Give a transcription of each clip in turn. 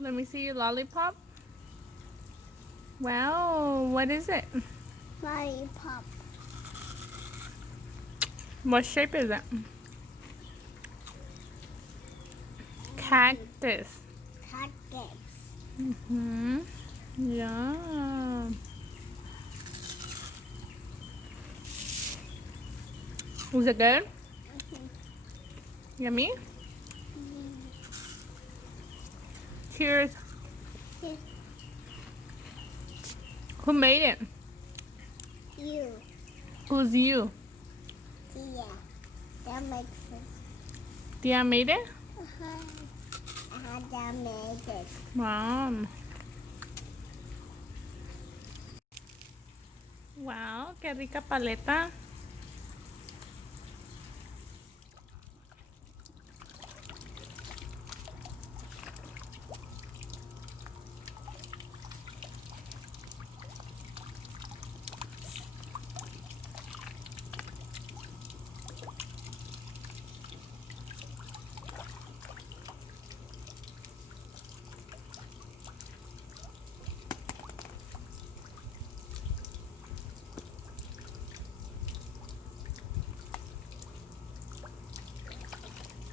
Let me see your lollipop. Wow, what is it? Lollipop. What shape is it? Cactus. Cactus. Mm-hmm. Yum. Was it good? Yummy? Cheers. Yes. Who made it? You. Who's you? Yeah. That makes sense. Tia made it? That made it. Wow. Wow, qué rica paleta.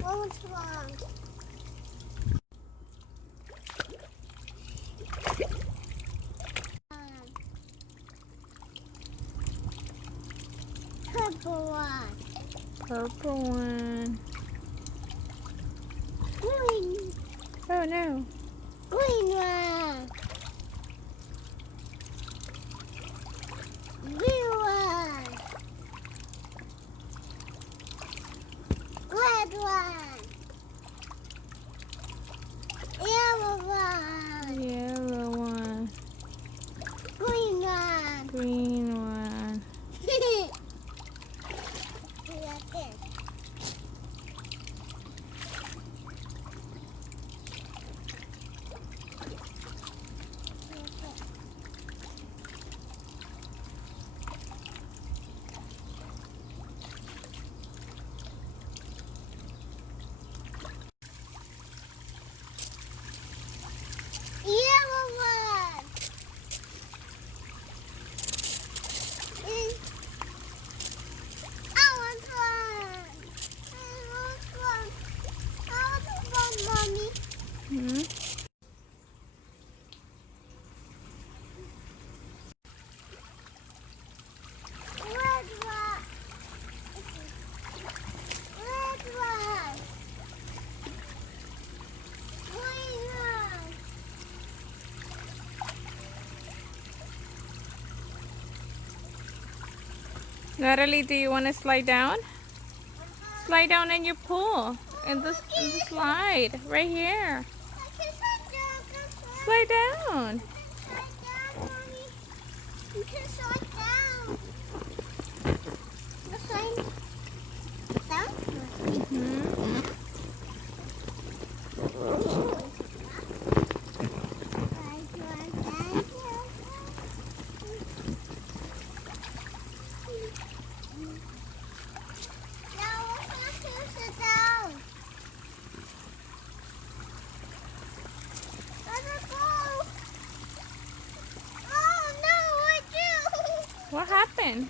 What's wrong? Purple one. Purple one. Green. Oh no. Green one. Blue one. Red one. Yellow one. Yellow one. Green one. Green one. Yellow one. I want one. I want one, Mommy. Hmm? Red one. Red one. Green one. Natalie, do you want to slide down? Slide down in your pool. In the slide. Right here. I can slide down. Slide down. Slide down, Mommy. You can slide down. Slide down. Hmm? What happened?